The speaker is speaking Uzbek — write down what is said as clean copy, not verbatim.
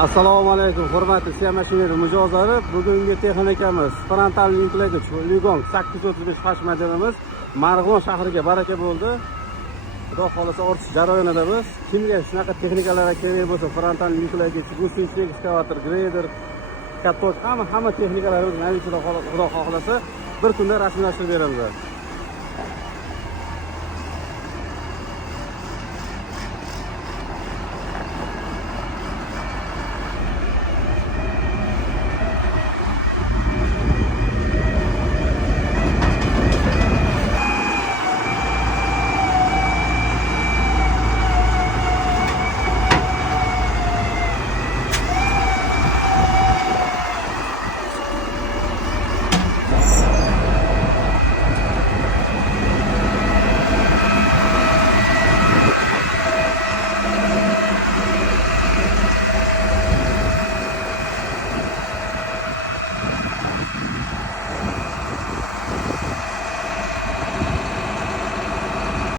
Assalomu alaykum, hurmatli Sia mashinalar mijozlari. Bugungi texnikamiz frontal linklagich Ligon 835 H modelimiz Marg'ilon shahriga baraka bo'ldi. Xudo xolasa ortish jarayonidamiz. Kimga shunaqa texnikalarga kerak bo'lsa, frontal linklagich, gusенчик, ekskavator, greder, katok, hamma texnikalarimiz mavjud. Xudo xolasa bir kunda rasmiylashtirib beramiz.